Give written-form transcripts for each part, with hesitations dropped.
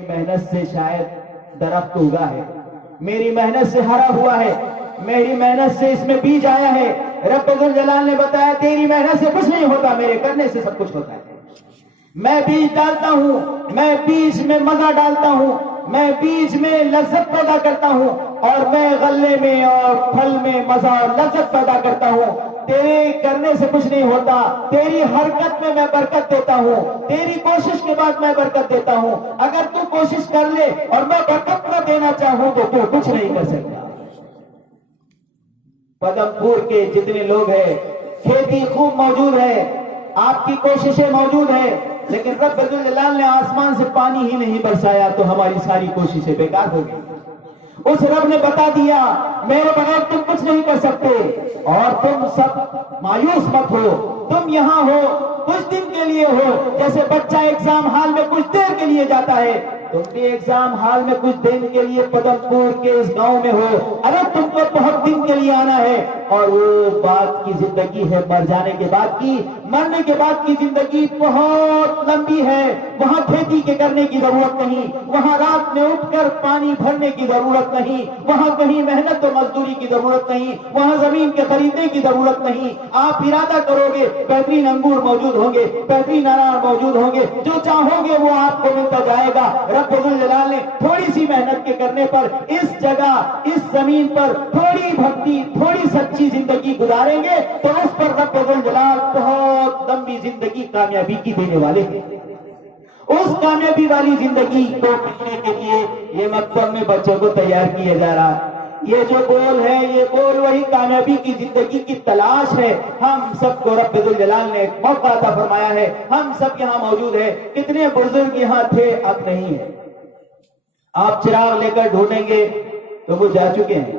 محنت سے شاید درخت اگا ہے، میری محنت سے ہرا ہوا ہے، میری محنت سے اس میں بیج آیا ہے۔ رب ذوالجلال نے بتایا تیری محنت سے کچھ نہیں ہوتا، میرے کرنے سے سب کچھ ہوتا ہے۔ میں بیج ڈالتا ہوں، میں بیج میں مزہ ڈالتا ہوں، میں بیج میں لذت پیدا کرتا ہوں، اور میں غلے میں اور پھل میں مزہ اور لذت پیدا کرتا ہوں۔ تیرے کرنے سے کچھ نہیں ہوتا، تیری حرکت میں برکت دیتا ہوں، تیری کوشش کے بعد میں برکت دیتا ہوں۔ اگر تو کوشش کر لے اور میں برکت نہ دینا چاہوں تو کچھ نہیں کر سکتا۔ پدم پور کے جتنے لوگ ہیں، کھیتی خوب موجود ہے، آپ کی کوششیں موجود ہیں، لیکن رب ذوالجلال نے آسمان سے پانی ہی نہیں برسایا تو ہماری ساری کوششیں بیکار ہو گئی۔ اس رب نے بتا دیا میرے بغیر تم کچھ نہیں کر سکتے، اور تم سب مایوس مت ہو، تم یہاں ہو کچھ دن کے لیے ہو، جیسے بچہ ایگزام ہال میں کچھ دیر کے لیے جاتا ہے، تم بھی ایگزام ہال میں کچھ دن کے لیے پدم پور کے اس گاؤں میں ہو۔ ارے تم کو بہت دن کے لیے آنا ہے، اور وہ بات کی زندگی ہے مر جانے کے بعد کی، مرنے کے بعد کی زندگی بہت لمبی ہے۔ وہاں کھیتی کے کرنے کی ضرورت نہیں، وہاں رات میں اٹھ کر پانی بھرنے کی ضرورت نہیں، وہاں کہیں محنت و مزدوری کی ضرورت نہیں، وہاں زمین کے خریدنے کی ضرورت نہیں۔ آپ ارادہ کرو گے بہترین انگور موجود ہوں گے، بہترین انار موجود ہوں گے، جو چاہو گے وہ آپ کو ملتا جائے گا۔ رب ذوالجلال نے تھوڑی سی محنت کے کرنے پر اس جگہ اس زمین پر تھوڑی بھکتی تھوڑی سچی زندگی گزاریں گے تو اس پر رب ذوالجلال بہت لمبی زندگی کامیابی کی دینے والے ہیں۔ اس کامیابی والی زندگی کو پانے کے لیے یہ مکتب میں بچوں کو تیار کیا جا رہا ہے۔ یہ جو گول ہے یہ گول وہی کامیابی کی زندگی کی تلاش ہے۔ ہم سب کو رب ذوالجلال نے ایک موقع عطا فرمایا ہے، ہم سب یہاں موجود ہیں۔ کتنے بزرگ یہاں تھے اب نہیں ہے، آپ چراغ لے کر ڈھونڈیں گے تو وہ جا چکے ہیں،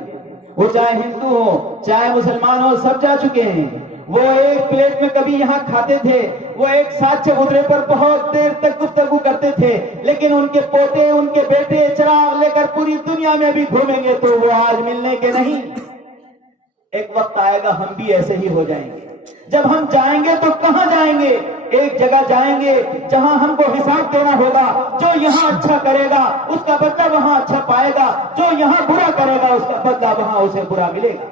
وہ چاہے ہندو ہو چاہے مسلمان ہو سب جا چکے ہیں۔ وہ ایک پلیٹ میں کبھی یہاں کھاتے تھے، وہ ایک ساتھ چبوترے پر بہت دیر تک گفتگو کرتے تھے، لیکن ان کے پوتے ان کے بیٹے چراغ لے کر پوری دنیا میں بھی گھومیں گے تو وہ آج ملنے کے نہیں۔ ایک وقت آئے گا ہم بھی ایسے ہی ہو جائیں گے۔ جب ہم جائیں گے تو کہاں جائیں گے؟ ایک جگہ جائیں گے جہاں ہم کو حساب دینا ہوگا۔ جو یہاں اچھا کرے گا اس کا بدلہ وہاں اچھا پائے گا، جو یہاں برا کرے گا اس کا بدلہ وہاں اسے برا ملے گا۔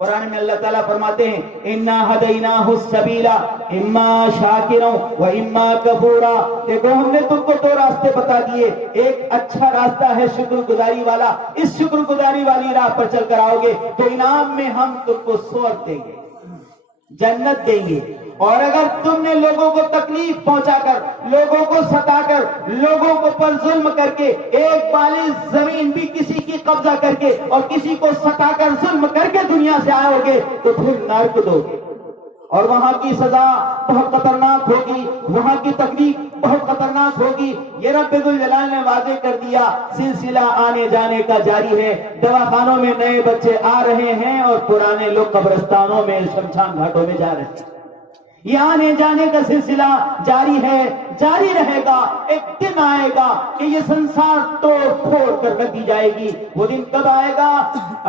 قرآن میں اللہ تعالیٰ فرماتے ہیں اِنَّا هَدَيْنَاهُ السَّبِيلَ إِمَّا شَاكِرًا وَإِمَّا كَفُورًا۔ دیکھو ہم نے تم کو دو راستے بتا دیے، ایک اچھا راستہ ہے شکر گزاری والا، اس شکر گزاری والی راہ پر چل کر آؤ گے تو انعام میں ہم تم کو سورگ دیں گے، جنت دیں گے۔ اور اگر تم نے لوگوں کو تکلیف پہنچا کر، لوگوں کو ستا کر، لوگوں کو پر ظلم کر کے، ایک بالغ زمین بھی کسی کی قبضہ کر کے اور کسی کو ستا کر ظلم کر کے دنیا سے آؤ گے تو پھر نرک دو گے، اور وہاں کی سزا بہت خطرناک ہوگی، وہاں کی تکلیف بہت خطرناک ہوگی۔ یہ رب ذوالجلال نے واضح کر دیا، سلسلہ آنے جانے کا جاری ہے۔ دواخانوں میں نئے بچے آ رہے ہیں اور پرانے لوگ قبرستانوں میں شمشان گھاٹوں میں جا رہے ہیں۔ یہ آنے جانے کا سلسلہ جاری ہے، جاری رہے گا۔ ایک دن آئے گا کہ یہ سنسار توڑ پھوڑ کر رکھی جائے گی۔ وہ دن کب آئے گا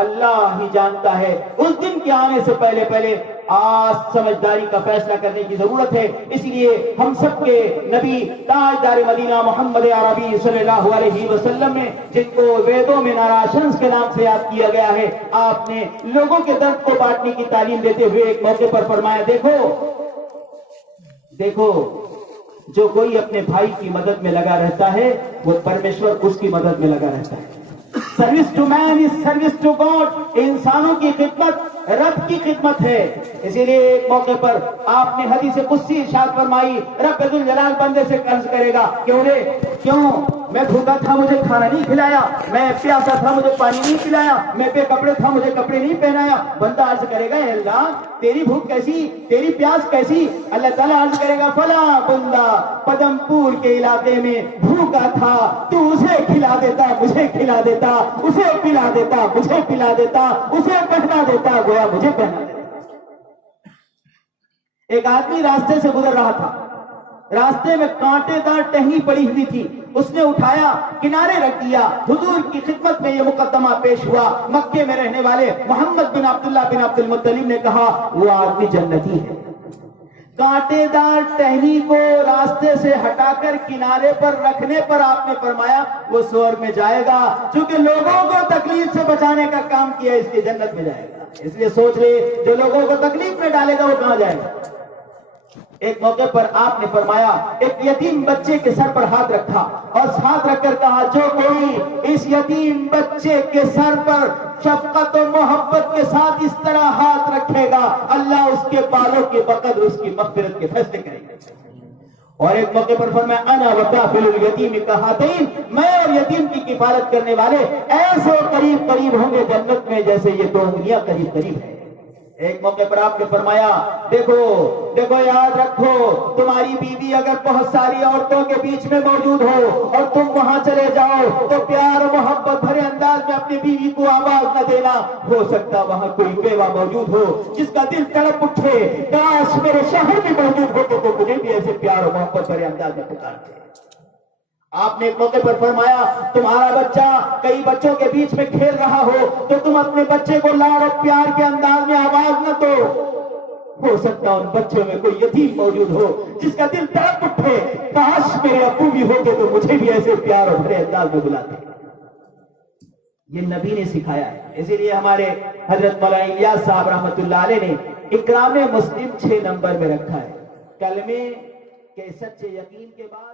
اللہ ہی جانتا ہے۔ اس دن کے آنے سے پہلے آج سمجھداری کا فیصلہ کرنے کی ضرورت ہے۔ اس لیے ہم سب کے نبی تاجدار مدینہ محمد عربی صلی اللہ علیہ وسلم میں، جن کو ویدوں میں ناراشنس کے نام سے یاد کیا گیا ہے، آپ نے لوگوں کے درد کو بانٹنے کی تعلیم دیتے ہوئے ایک موقع پر فرمایا، دیکھو جو کوئی اپنے بھائی کی مدد میں لگا رہتا ہے وہ پرمیشور اس کی مدد میں لگا رہتا ہے۔ Service to man is service to God. انسانوں کی خدمت رب کی خدمت ہے۔ اسی لیے ایک موقع پر آپ نے حدیث قدسی ارشاد فرمائی، رب ذوالجلال بندے سے عرض کرے گا کیوں میں بھوکا تھا مجھے کھانا نہیں کھلایا، میں پیاسا تھا مجھے پانی نہیں پلایا، میں بے کپڑے تھا مجھے کپڑے نہیں پہنایا۔ بندہ عرض کرے گا اے اللہ تیری بھوک کیسی، تیری پیاس کیسی؟ اللہ تعالیٰ عرض کرے گا فلاں بندہ پدم پور کے علاقے میں بھوکا تھا، تو اسے کھلا دیتا مجھے کھلا دیتا، اسے پلا دیتا مجھے پلا دیتا، اسے پہنا دیتا گویا مجھے پہنا دیتا۔ ایک آدمی راستے سے گزر رہا تھا، راستے میں کانٹے دار ٹہنی پڑی ہوئی تھی، اس نے اٹھایا کنارے رکھ دیا۔ حضور کی خدمت میں یہ مقدمہ پیش ہوا، مکے میں رہنے والے محمد بن عبداللہ بن عبد المطلب نے کہا وہ آدمی جنتی ہے۔ کانٹے دار ٹہنی کو راستے سے ہٹا کر کنارے پر رکھنے پر آپ نے فرمایا وہ سور میں جائے گا، چونکہ لوگوں کو تکلیف سے بچانے کا کام کیا اس لیے جنت میں جائے گا۔ اس لیے سوچ لے جو لوگوں کو تکلیف میں ڈالے گا وہ کہاں جائے گا۔ ایک موقع پر آپ نے فرمایا ایک یتیم بچے کے سر پر ہاتھ رکھا اور ہاتھ رکھ کر کہا جو کوئی اس یتیم بچے کے سر پر شفقت و محبت کے ساتھ اس طرح ہاتھ رکھے گا اللہ اس کے بالوں کے بقدر اس کی مغفرت کے فیصلے کرے گا۔ اور ایک موقع پر فرمایا انا وکافل الیتیم کہاتین، میں اور یتیم کی کفالت کرنے والے ایسے قریب قریب ہوں گے جنت میں جیسے یہ دو انگلیاں قریب قریب ہیں۔ ایک موقع پر آپ نے فرمایا دیکھو دیکھو یاد رکھو تمہاری بیوی اگر بہت ساری عورتوں کے بیچ میں موجود ہو اور تم وہاں چلے جاؤ تو پیار و محبت بھرے انداز میں اپنی بیوی کو آواز نہ دینا، ہو سکتا وہاں کوئی بیوہ موجود ہو جس کا دل تڑپ اٹھے کاش میرے شوہر بھی موجود ہوتے تو مجھے بھی ایسے پیار و محبت بھرے انداز میں پکارتے۔ آپ نے ایک موقع پر فرمایا تمہارا بچہ کئی بچوں کے بیچ میں کھیل رہا ہو تو تم اپنے بچے کو لاڑ اور پیار کے انداز میں آواز نہ دو، ہو سکتا ان بچوں میں کوئی یتیم موجود ہو جس کا دل تڑپ اٹھے کاش میرے ابو بھی ہوتے تو مجھے بھی ایسے پیار اور بھرے انداز میں بلاتے۔ یہ نبی نے سکھایا ہے، اسی لیے ہمارے حضرت مولانا الیاس صاحب رحمۃ اللہ علیہ نے اکرام مسلم 6 نمبر میں رکھا ہے، کلمے کے سچے یقین کے بعد